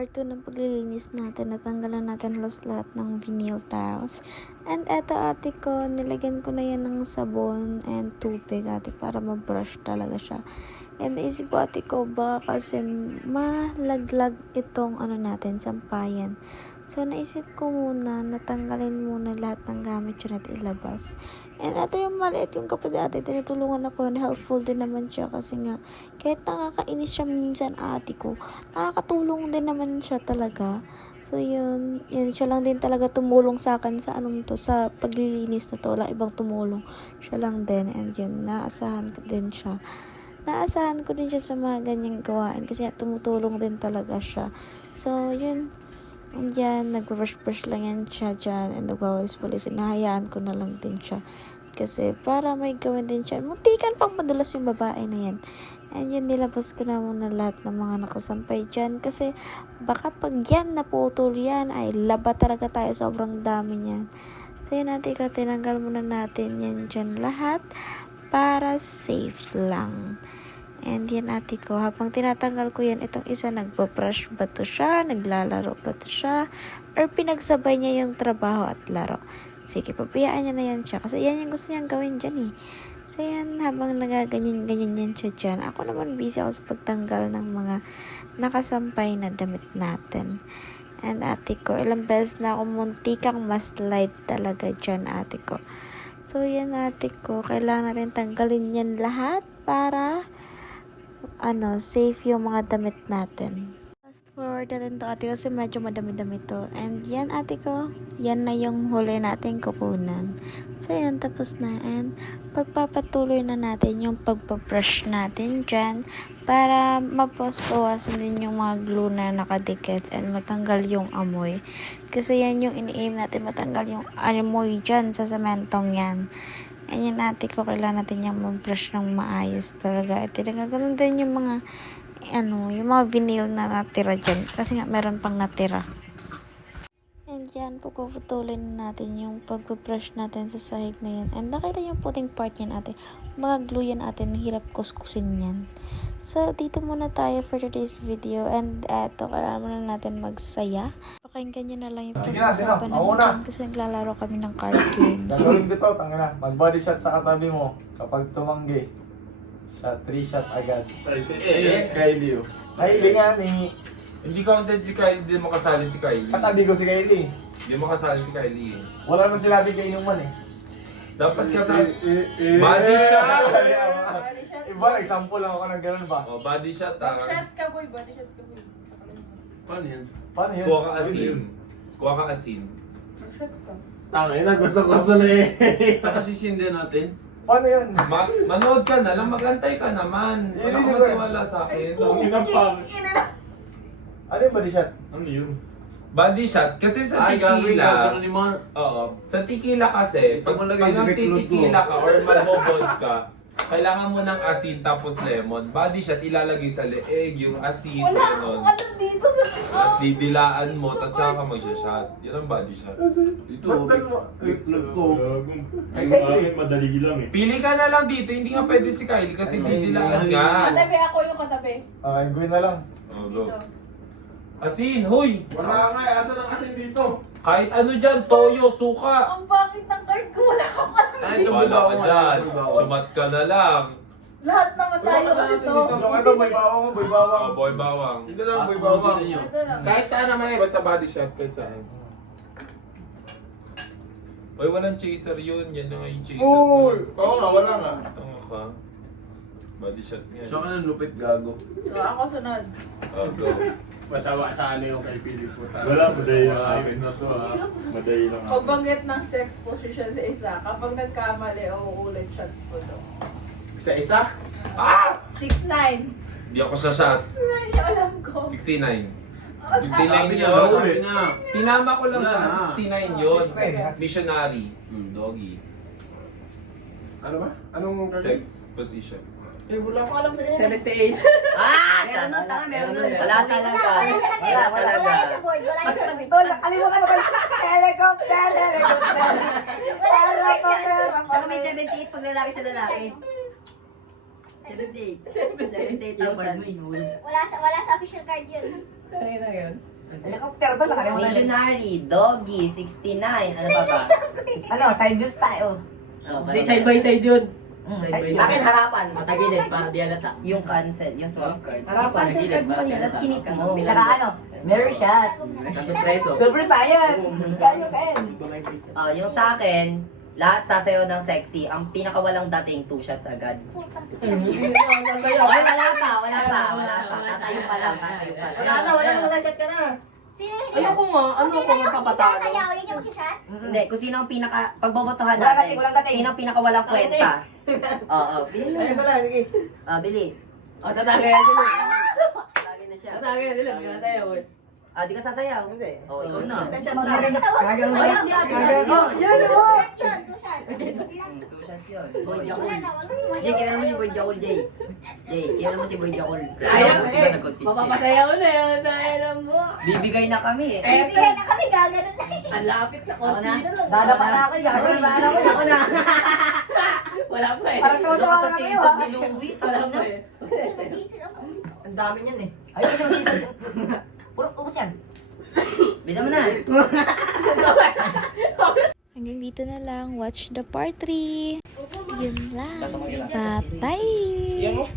part 2 ng paglilinis natin. Natanggalan natin lahat ng vinyl tiles. And eto ate ko, nilagyan ko na yan ng sabon and tubig ate para ma-brush talaga siya. And naisip ko ate ko, baka kasi malaglag itong natin, sampayan. So naisip ko muna, natanggalin muna lahat ng gamit yun at ilabas. And ito yung maliit yung kapatid ate, tinutulungan ako and helpful din naman siya kasi nga kahit nakakainis siya minsan ate ko, nakakatulong din naman siya talaga. So yun siya lang din talaga tumulong sa akin sa sa paglilinis na to, wala ibang tumulong, siya lang din. And yun, naasahan ko din siya sa mga ganyang gawain kasi tumutulong din talaga siya. So yun, yan, nag-brush lang yan siya dyan and nagwawalis-walis. Hinahayaan ko na lang din siya kasi para may gawin din siya. Muntikan pang madulas yung babae na yan. And yun, nilabas ko na muna lahat ng mga nakasampay dyan kasi baka pag yan naputol yan ay laba talaga tayo, sobrang dami niyan. So yun natin, tinanggal muna natin yan dyan lahat para safe lang. And yan ate ko, habang tinatanggal ko yan, itong isa nagpa-brush ba to siya, naglalaro ba to siya, or pinagsabay niya yung trabaho at laro. Sige, papayaan niya na yan siya, kasi yan yung gusto niyang gawin dyan eh. So yan, habang nagaganyan-ganyan yan siya dyan, ako naman busy ako sa pagtanggal ng mga nakasampay na damit natin. And ate ko, ilang beses na ako muntikang ma-slide talaga dyan ate ko. So yan ate ko, kailangan natin tanggalin yan lahat para safe yung mga damit natin. Fast forward natin to ate kasi medyo madami-dami to. And yan ate ko, yan na yung huli natin kukunan. So yan, tapos na. And pagpapatuloy na natin yung pagpabrush natin dyan para mabawasan din yung mga glue na nakadikit and matanggal yung amoy. Kasi yan yung ini-aim natin, matanggal yung amoy dyan sa sementong yan. Ayan ate ko, kailangan natin yung mag-brush ng maayos talaga. At ganun din yung mga, yung mga vinyl na natira dyan. Kasi nga, meron pang natira. And yan, pagpuputulin na natin yung pag-brush natin sa sahig na yan. And nakita yung puting part yan ate. Mga glue yan ate, hirap kuskusin yan. So, dito muna tayo for today's video. And eto, kailangan muna natin magsaya. Pakinggan nyo na lang yung pag-usapan namin dyan kasi naglalaro kami ng card games. Gagawin ko to, tangina. Mag-body shot sa katabi mo. Kapag tumanggi, 3 shot agad. Yes, Kylie. Kylie nga ni. Hindi counted si Kylie, hindi mo kasali si Kylie. Katabi ko si Kylie. Hindi mo kasali si Kylie eh. Wala naman sinabi kay inuman eh. Dapat kasali. Body shot! Iba, example lang ako ng ganun ba? Oh, body shot Shot ka boy, body shot ka boy. Paano yan? Paano yun? Kuha ka asin. Kuha ka asin. Shot ka. Tangay na, gusto na eh. Nakasisindi natin. Paano yun? Manood ka na lang, magantay ka naman. Wala ka matiwala sa akin. Ano yung body shot? Ano yun? Body shot, kasi sa Ay, gagawin ka, tequila, gano'n ni Mar. oo, sa tequila kasi, pag ang titikila ka or malbobod ka, kailangan mo ng asin tapos lemon. Body shot, ilalagay sa leeg, yung asin, Wala gano'n. akong alam dito sa Tapos didilaan mo, tapos tsaka ka magsha-shot. Yun ang body shot. Ito, big ko. Ay, Kylie. Madali lang eh. Pili ka na lang dito, hindi nga pwede si Kylie kasi didilaan ka. Katabi ako yung katabi. Okay, gawin na lang. Oh, go. Dito. Asin, huy! Wala nga eh, asa lang kasi dito. Kahit ano dyan, toyo, suka. Ang bakit ng card ko, wala akong alam. Ay, Wala ka dyan. Sumat ka na lang. Lahat naman tayo kasi to. Ano ka to? May bawang, may bawang. Oh, boy bawang. Dito lang, boy bawang. Ito lang. Kahit saan naman eh, basta body shot, kahit saan. Hoy, walang chaser yun. Yan na nga yung chaser. Uy! Oo nga, wala nga. Tanga ka. Body shot nga. Siya ka ng lupit gago. So ako sunod. Oh, go. Masawa sa ano yung kay Philip po. Wala, madali lang ayun na to ha. Madali lang ako. Pagbanggit ng sex position sa isa, kapag nagkamali, uulit shot ko to. Isa-isa? Ah! 6'9". Hindi ako sa shot. 6'9", yung alam ko. 69. Ah, 69 niya, yun. sabi na. Tinama ko lang Wala siya. na. 69 yun. 69. Missionary. Doggy. Ano ba? Anong Sex position. Eh, wala ko alam sa 78. Ah! Meron nun, tama, meron nun. Wala talaga. Wala talaga. Kalimutan mo ba? Helicopter, helicopter. Pero may 78 pag lalaki sa lalaki. Wala sa official card yun. Helicopter to, nakalimutan. Missionary, Doggy, 69. Ano pa ba? Ano, side views tayo. Hindi, side by side yun. Sa akin, harapan. Matagilid, para di halata. Yung cancel, yung swap card. Yung cancel card mo kanina at kinip mo. Tsaka ano, mirror shot. Super Saiyan. Kayo, Ken. Yung sa akin, lahat sasayaw ng sexy. Ang pinakawalang dating, 2 shots agad. Sasayaw. Ay, wala pa. Tatayo pa lang. Wala shot ka na. Sino Ayoko nga, ano ko magpapatalo? sasayaw? Yun yung magsishot? Hindi, kung sino ang pinaka, pagbobotohan Walang natin, dating, walang dating. sino ang pinakawalang kwenta. Oo, bili mo. Ayun pala, sige. Bili. Tatagay na sila. Tatagay na siya. Hindi ka sayaw eh. Di ka sasayaw. Hindi. Ikaw na. Gagano. Ay, hindi ah, 2 shots yun. Yan o! Two shots yun. 2 shots yun. Wala na, wag mo sumayaw. Jay, kailan mo si Boy Jacol, Jay? Jay, kailan mo si Boy Jacol? Ayaw, Di eh. ba nag-concede siya? na yun, alam mo. Bibigay na kami eh. Bibigay na kami, gaganon na. Ang lapit na konti na lang. Dadapat na ako, gagawin na ako na. Wala pa eh. Parang Doon tuwa ka sa ka chains of ni Louie. Wala na. Ang dami niyan eh. Ayun, yung Jesus. Puro ubos yan. Bisa mo na. Hanggang dito na lang. Watch the part 3. Yun lang. Bye-bye!